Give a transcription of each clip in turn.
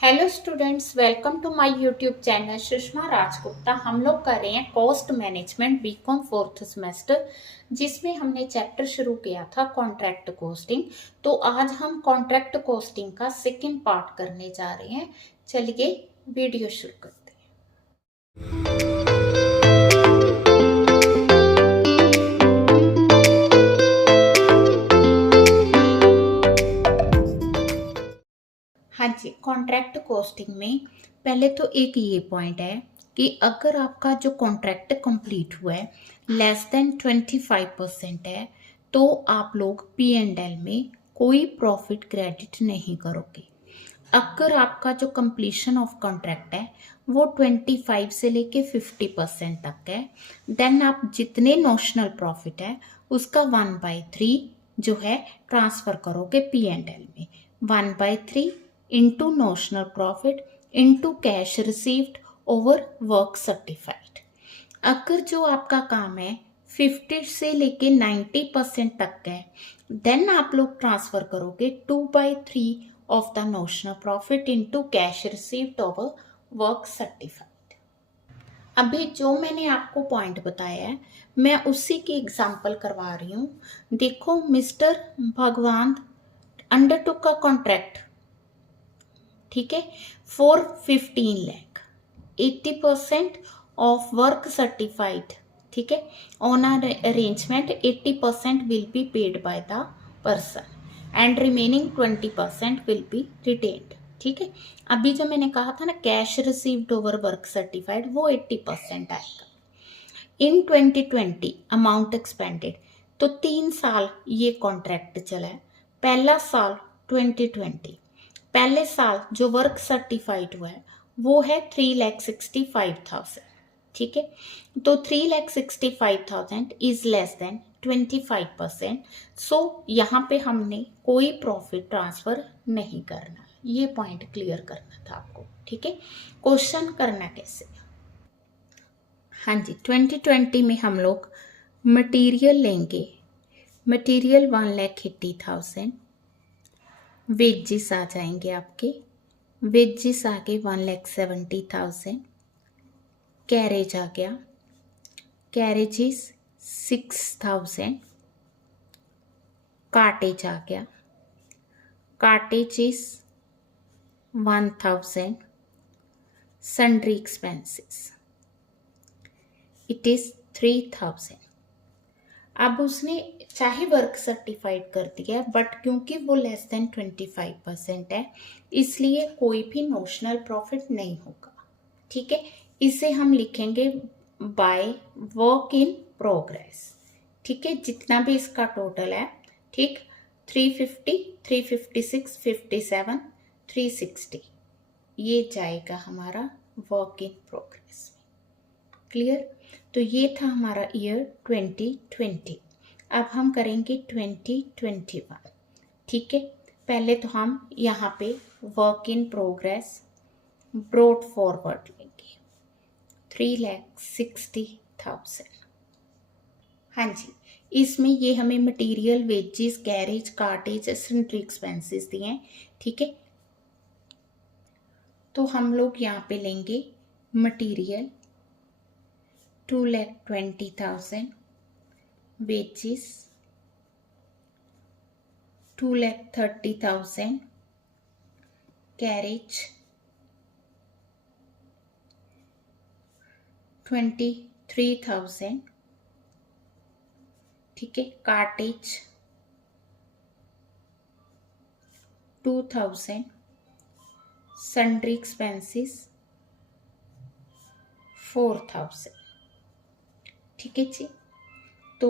Hello students, welcome to my YouTube channel Sushma Rajgupta. हम लोग कर रहे हैं cost management BCom fourth semester, जिसमें हमने चैप्टर शुरू किया था कॉन्ट्रैक्ट कॉस्टिंग। तो आज हम कॉन्ट्रैक्ट कॉस्टिंग का सेकंड पार्ट करने जा रहे हैं। चलिए वीडियो शुरू करते हैं। हाँ जी, कॉन्ट्रैक्ट कॉस्टिंग में पहले तो एक ये पॉइंट है कि अगर आपका जो कॉन्ट्रैक्ट कंप्लीट हुआ है लेस देन 25% है, तो आप लोग P&L में कोई प्रॉफिट क्रेडिट नहीं करोगे। अगर आपका जो कंप्लीशन ऑफ कॉन्ट्रैक्ट है वो 25 से लेके 50% तक है, देन आप जितने नोशनल प्रॉफिट है उसका 1/3 जो है ट्रांसफर करोगे P&L में। 1/3 into notional profit into cash received over work certified। अगर जो आपका काम है 50 से लेके 90% तक है, देन आप लोग ट्रांसफर करोगे 2/3 of the notional profit into cash received over work certified. अभी जो मैंने आपको पॉइंट बताया है मैं उसी की एग्जांपल करवा रही हूँ। देखो, मिस्टर भगवान अंडरटुक का कॉन्ट्रैक्ट, ठीक है, for 15 lakh, 80% of work certified, ठीक है, on arrangement 80% will be paid by the person and remaining 20% will be retained. ठीक है, अभी जो मैंने कहा था ना cash received over work certified, वो 80% आएगा। इन 2020 अमाउंट एक्सपेंडेड, तो 3 साल ये कॉन्ट्रैक्ट चला है। पहला साल 2020, पहले साल जो वर्क सर्टिफाइड हुआ है वो है 3,65,000। ठीक है, तो 3,65,000 इज लेस देन 25%। सो यहाँ पे हमने कोई प्रॉफिट ट्रांसफर नहीं करना। ये पॉइंट क्लियर करना था आपको। ठीक है, क्वेश्चन करना कैसे। हाँ जी, 2020 में हम लोग मटेरियल लेंगे। मटेरियल 1,80,000, वेजेस आ जाएंगे आपके, वेजेस आ गए 1,70,000, कैरेज आ गया, कैरेजेस 6,000, कार्टेज आ गया, कार्टेजेस 1,000, सन्ड्री एक्सपेंसेस इट इज 3,000। अब उसने चाहे वर्क सर्टिफाइड कर दिया, बट क्योंकि वो लेस देन 25% है इसलिए कोई भी नोशनल प्रॉफिट नहीं होगा। ठीक है, इसे हम लिखेंगे बाय वर्क इन प्रोग्रेस। ठीक है, जितना भी इसका टोटल है, ठीक, 350, 356, 57, 360, ये जाएगा हमारा वर्क इन प्रोग्रेस में। क्लियर, तो ये था हमारा ईयर 2020। अब हम करेंगे 2021। ठीक है, पहले तो हम यहाँ पे work in progress brought forward लेंगे 3,60,000। हाँ जी, इसमें ये हमें material, wages, carriage, cartage, sundry expenses दिए हैं। ठीक है, तो हम लोग यहाँ पे लेंगे मटेरियल 2,20,000, wages 2,30,000, carriage 23,000, ठीक है, कार्टेज 2,000, सन्ड्री एक्सपेंसेस 4,000। ठीक है जी, तो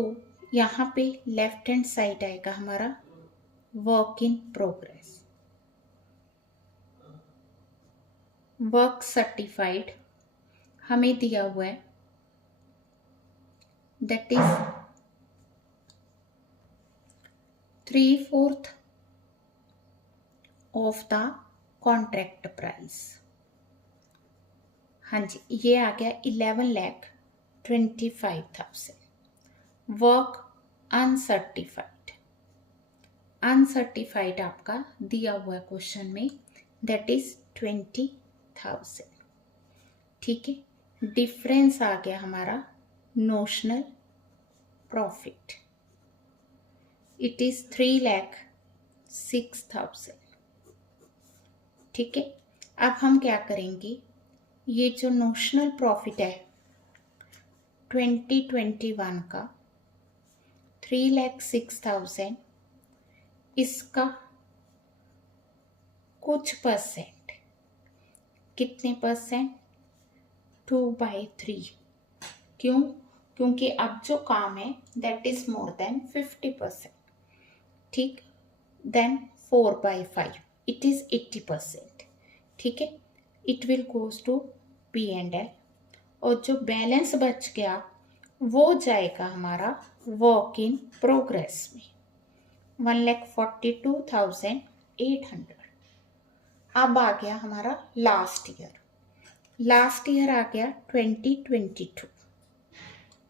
यहाँ पे लेफ्ट हैंड साइड आएगा हमारा work in progress. Work certified हमें दिया हुआ है, that is 3/4 of the contract price. हाँ जी, ये आ गया 11,25,000। वर्क अनसर्टिफाइड, अनसर्टिफाइड आपका दिया हुआ है क्वेश्चन में दैट इज 20,000। ठीक है, डिफरेंस आ गया हमारा नोशनल प्रॉफिट, इट इज 3,06,000। ठीक है, अब हम क्या करेंगे, ये जो नोशनल प्रॉफिट है 2021 का 3,06,000, इसका कुछ परसेंट, कितने परसेंट, 2/3। क्यों? क्योंकि अब जो काम है दैट इज मोर देन 50%। ठीक, देन 4/5 इट इज 80%। ठीक है, it will goes to P&L, और जो बैलेंस बच गया वो जाएगा हमारा वर्क इन प्रोग्रेस में, 1,42,800। अब आ गया हमारा लास्ट ईयर, लास्ट ईयर आ गया 2022।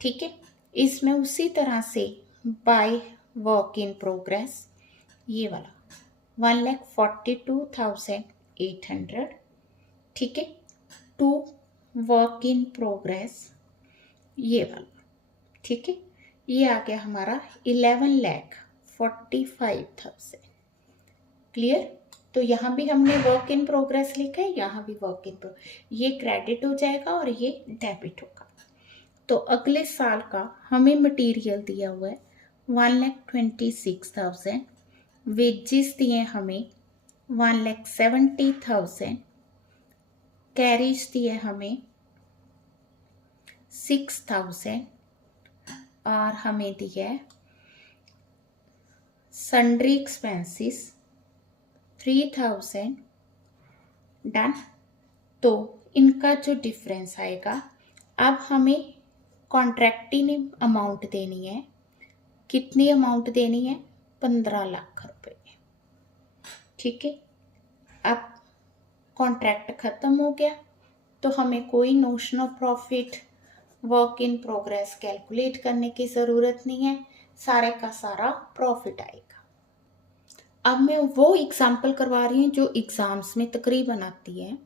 ठीक है, इसमें उसी तरह से बाय वर्क इन प्रोग्रेस ये वाला 1,42,800। ठीक है, टू वर्क इन प्रोग्रेस ये वाला। ठीक है, ये आ गया हमारा 11,45,000। क्लियर? तो यहाँ भी हमने वर्क इन प्रोग्रेस लिखा है, यहाँ भी वर्क इन प्रोग्रेस, ये क्रेडिट हो जाएगा और ये डेबिट होगा। तो अगले साल का हमें मटेरियल दिया हुआ है 1,26,000, वेजेस दिए हमें 1,70,000, कैरिज दिए हमें 6,000, और हमें दिया है सन्ड्री एक्सपेंसेस 3,000। डन। तो इनका जो डिफरेंस आएगा, अब हमें कॉन्ट्रैक्टिंग अमाउंट देनी है। कितनी अमाउंट देनी है? 15 लाख रुपए। ठीक है, अब कॉन्ट्रैक्ट खत्म हो गया तो हमें कोई notional profit, work in progress calculate करने की ज़रूरत नहीं है, सारे का सारा प्रॉफिट आएगा। अब मैं वो एग्जाम्पल करवा रही हूँ जो एग्जाम्स में तकरीबन आती है।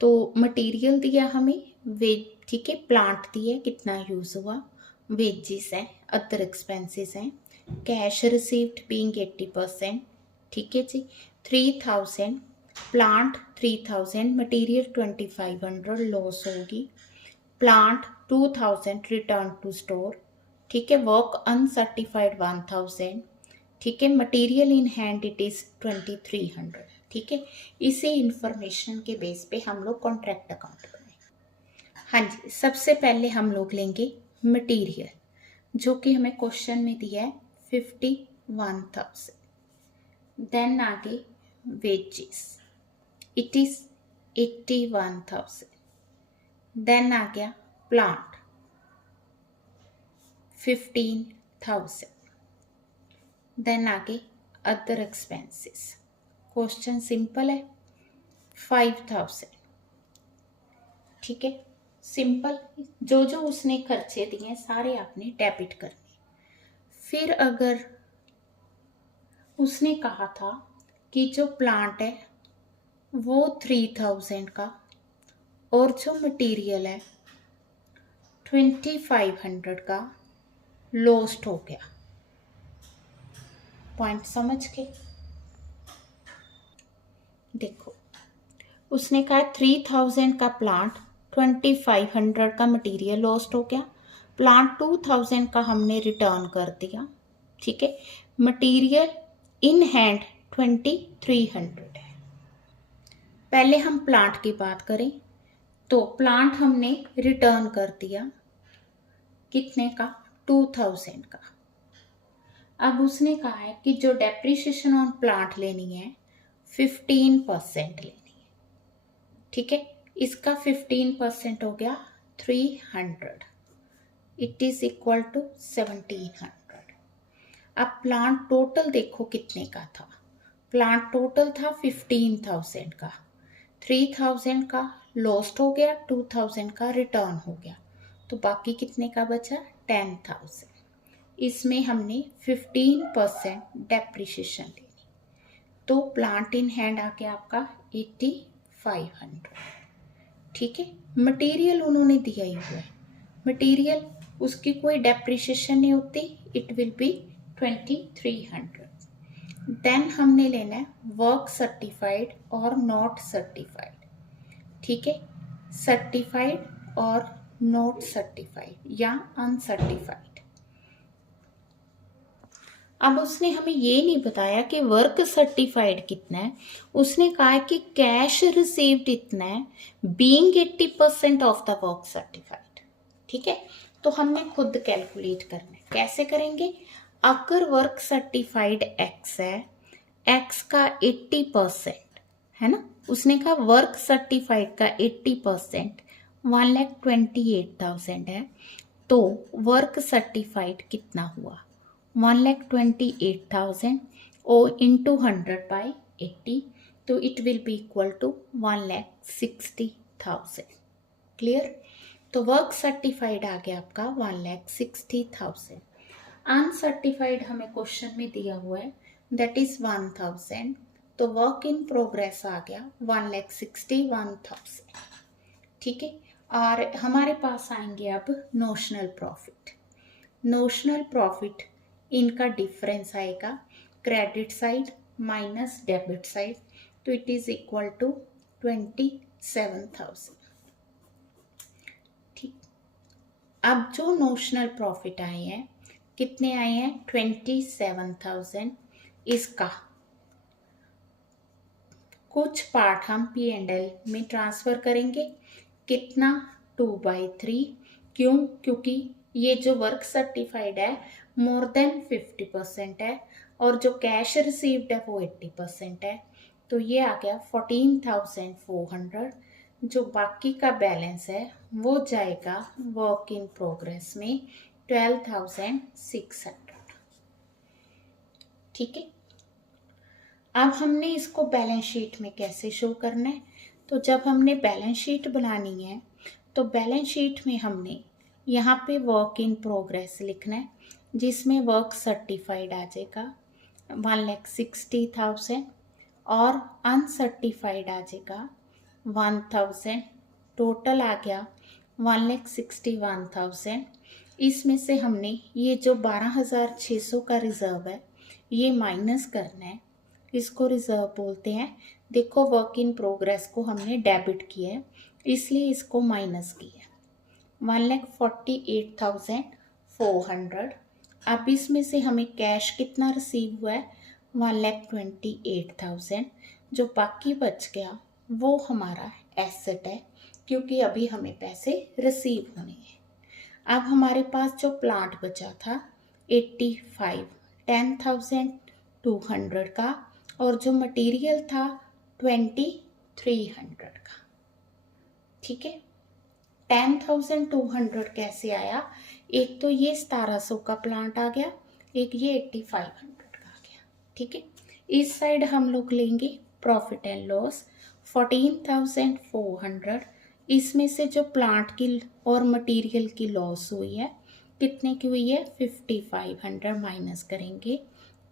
तो मटेरियल दिया हमें, वेज, ठीक है, प्लांट दिया कितना यूज़ हुआ, वेजेस हैं, अदर एक्सपेंसेस हैं, कैश रिसीव्ड बीइंग 80%। ठीक है जी, 3,000 प्लांट, 3,000 मटेरियल, 2,500 लॉस होगी, प्लांट 2,000 रिटर्न टू स्टोर। ठीक है, वर्क अनसर्टिफाइड 1,000। ठीक है, material in hand it is 2,300। ठीक है, इसी इंफॉर्मेशन के बेस पे हम लोग कॉन्ट्रैक्ट अकाउंट बनाएंगे। हाँ जी, सबसे पहले हम लोग लेंगे मटेरियल, जो कि हमें क्वेश्चन में दिया है 51,000। देन आगे वेजेस, इट इज 81,000। देन आ गया प्लांट 15,000। देन आगे अदर एक्सपेंसेस, क्वेश्चन सिंपल है, 5,000। ठीक है, सिंपल, जो जो उसने खर्चे दिए हैं सारे आपने डेबिट करने। फिर अगर उसने कहा था कि जो प्लांट है वो 3,000 का, और जो मटेरियल है 2,500 का लॉस्ट हो गया। पॉइंट समझ के देखो, उसने कहा 3,000 का प्लांट, 2,500 का मटेरियल लॉस्ट हो गया, प्लांट 2,000 का हमने रिटर्न कर दिया। ठीक है, मटेरियल इन हैंड 2,300 है। पहले हम प्लांट की बात करें तो प्लांट हमने रिटर्न कर दिया, कितने का? 2,000 का। अब उसने कहा है कि जो डेप्रिसिएशन ऑन प्लांट लेनी है 15% लेनी है। ठीक है, इसका 15% हो गया 300, इट इज इक्वल टू 1,700। अब प्लांट टोटल देखो कितने का था, प्लांट टोटल था 15,000 का, 3,000 का लॉस्ट हो गया, 2,000 का रिटर्न हो गया, तो बाकी कितने का बचा? 10,000। इसमें हमने 15% डेप्रिसिएशन लेनी, तो तो प्लांट इन हैंड आ गया आपका 8500। ठीक है, मटेरियल उन्होंने दिया ही हुआ है, मटेरियल उसकी कोई डेप्रिसिएशन नहीं होती, इट विल बी 2300। देन हमने लेना है वर्क सर्टिफाइड और नॉट सर्टिफाइड। ठीक है, सर्टिफाइड और नॉट सर्टिफाइड या अनसर्टिफाइड। अब उसने हमें ये नहीं बताया कि वर्क सर्टिफाइड कितना है, उसने कहा है कि कैश रिसीव्ड इतना है being 80% of the work certified. ठीक है, तो हमने खुद कैलकुलेट करना है। कैसे करेंगे? अगर वर्क सर्टिफाइड एक्स है, एक्स का 80% है ना, उसने कहा वर्क सर्टिफाइड का 80% 1,28,000 है, तो वर्क सर्टिफाइड कितना हुआ? 1,28,000 और इंटू 100/80, तो it will be equal to 1,60,000। Clear? तो वर्क सर्टिफाइड आ गया आपका 1,60,000। अनसर्टिफाइड हमें क्वेश्चन में दिया हुआ है, दैट इज 1,000, तो वर्क इन प्रोग्रेस आ गया 1,61,000। ठीक है, और हमारे पास आएंगे अब नोशनल प्रॉफिट। नोशनल प्रॉफिट इनका डिफरेंस आएगा credit side minus debit side, तो इट इज इक्वल टू 27,000। ठीक, अब जो नोशनल प्रॉफिट आए हैं, कितने आए हैं? 27,000। इसका कुछ पार्ट हम P&L में ट्रांसफर करेंगे, कितना? 2/3। क्यों? क्योंकि ये जो वर्क सर्टिफाइड है मोर देन 50% है और जो कैश रिसीव्ड है वो 80% है, तो ये आ गया 14,400। जो बाकी का बैलेंस है वो जाएगा वर्क इन प्रोग्रेस में 12,600। ठीक है, अब हमने इसको बैलेंस शीट में कैसे शो करना है? तो जब हमने बैलेंस शीट बनानी है तो बैलेंस शीट में हमने यहाँ पे वर्क इन प्रोग्रेस लिखना है, जिसमें वर्क सर्टिफाइड आ जाएगा 1,60,000 और अनसर्टिफाइड आ जाएगा 1,000। टोटल आ गया 1,61,000। इसमें से हमने ये जो 12,600 का रिजर्व है ये माइनस करना है, इसको रिजर्व बोलते हैं। देखो वर्क इन प्रोग्रेस को हमने डेबिट किया है इसलिए इसको माइनस किया, 1,48,400। अब इसमें से हमें कैश कितना रिसीव हुआ है? 1,28,000। जो बाकी बच गया वो हमारा एसेट है, क्योंकि अभी हमें पैसे रिसीव होने हैं। अब हमारे पास जो प्लांट बचा था 10,200 का, और जो मटेरियल था 2,300 का। ठीक है, 10,200 कैसे आया? एक तो ये 1,700 का प्लांट आ गया, एक ये 8,500 का आ गया। ठीक है, इस साइड हम लोग लेंगे प्रॉफिट एंड लॉस 14,400। इसमें से जो प्लांट की और मटेरियल की लॉस हुई है कितने की हुई है? 5,500 माइनस करेंगे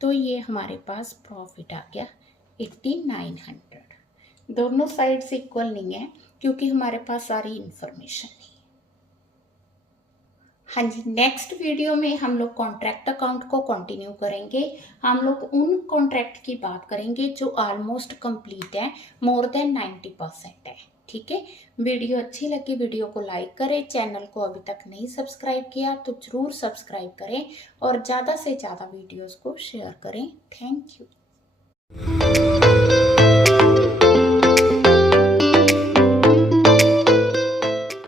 तो ये हमारे पास प्रॉफिट आ गया 8,900। दोनों साइड्स इक्वल नहीं है क्योंकि हमारे पास सारी इंफॉर्मेशन नहीं है। हाँ जी, नेक्स्ट वीडियो में हम लोग कॉन्ट्रैक्ट अकाउंट को कंटिन्यू करेंगे। हम लोग उन कॉन्ट्रैक्ट की बात करेंगे जो ऑलमोस्ट कंप्लीट है, मोर देन 90% है। ठीक है, वीडियो अच्छी लगी वीडियो को लाइक करें, चैनल को अभी तक नहीं सब्सक्राइब किया तो जरूर सब्सक्राइब करें और ज़्यादा से ज़्यादा वीडियोस को शेयर करें। Thank you.